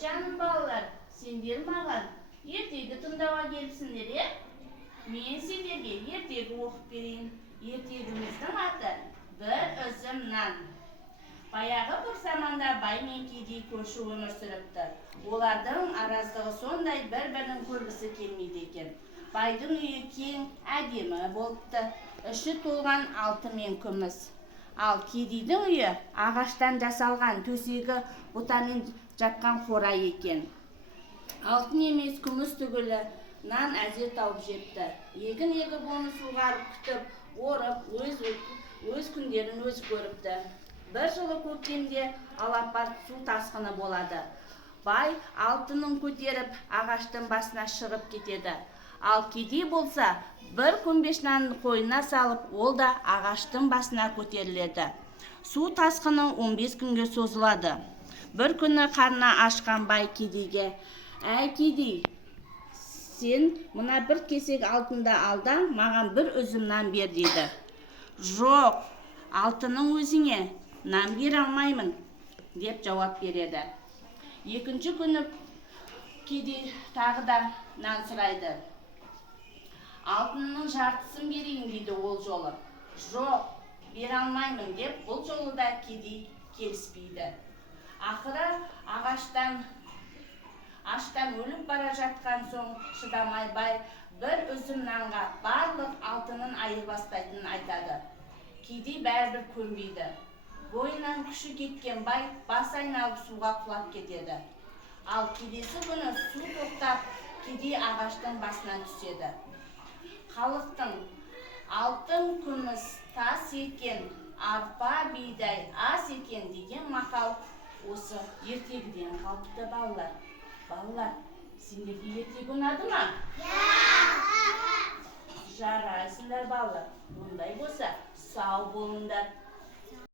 Canım ballar, sендер маған ертегі тыңдауға келіпсіңдер, е? Мен сендерге ертегі оқып берейін. Ертегіміздің аты «Бір үзім нан». Баяғы бір заманда бай мен кедей көрші өмір сүріпті. Олардың араздығы сондай, бір-бірін көргісі келмейді екен. Байдың үйі кең, әдемі болыпты, іші толған алтын мен күміс. Ал кедейдің үйі ағаштан жасалған, төсегі бұтамен жатқан қора екен. Алтын емес, күміс түгілі нан әзер тауып жетті. Егін егіп оны суғарып күтіп, орып, өз күндерін өзі көріпті. Бір жылы көктемде алапат су тасқыны болады. Бай алтынын көтеріп ағаштың басына шығып кетеді. Ал кедей болса, бір көмбеш нанды қойнына салып, ол да ағаштың басына көтеріледі. Су тасқыны 15 күнге созылады. Бір күні қарны ашқан бай кедейге: «Әй кедей, сен мына бір кесек алтынды ал да, маған бір үзім нан бер» дейді. «Жоқ, алтынның өзіңе нан бере алмаймын» деп жауап береді. Екінші күні кедей тағы да нан сұрайды. «Алтынның жартысын берейін» дейді ол жолы. «Жоқ, бере алмаймын» деп бұл жолы да кедей келіспейді. Ақыры аштан өліп бара жатқан соң шыдамай бай бір үзім нанға барлық алтынын айырбастайтынын айтады. Кедей бәрібір көнбейді. Бойынан күші кеткен бай бас айналып суға құлап кетеді. Ал келесі күні су тоқтап, кедей ағаштың басынан түседі. Халықтың алтын күміс тас екен, арпа бидай ас екен деген мақал осы ертегіден қалыпты балалар. Балалар, сендерге ертегі ұнады ма? Жарайсыңдар балалар. Ондай болса, сау болыңдар.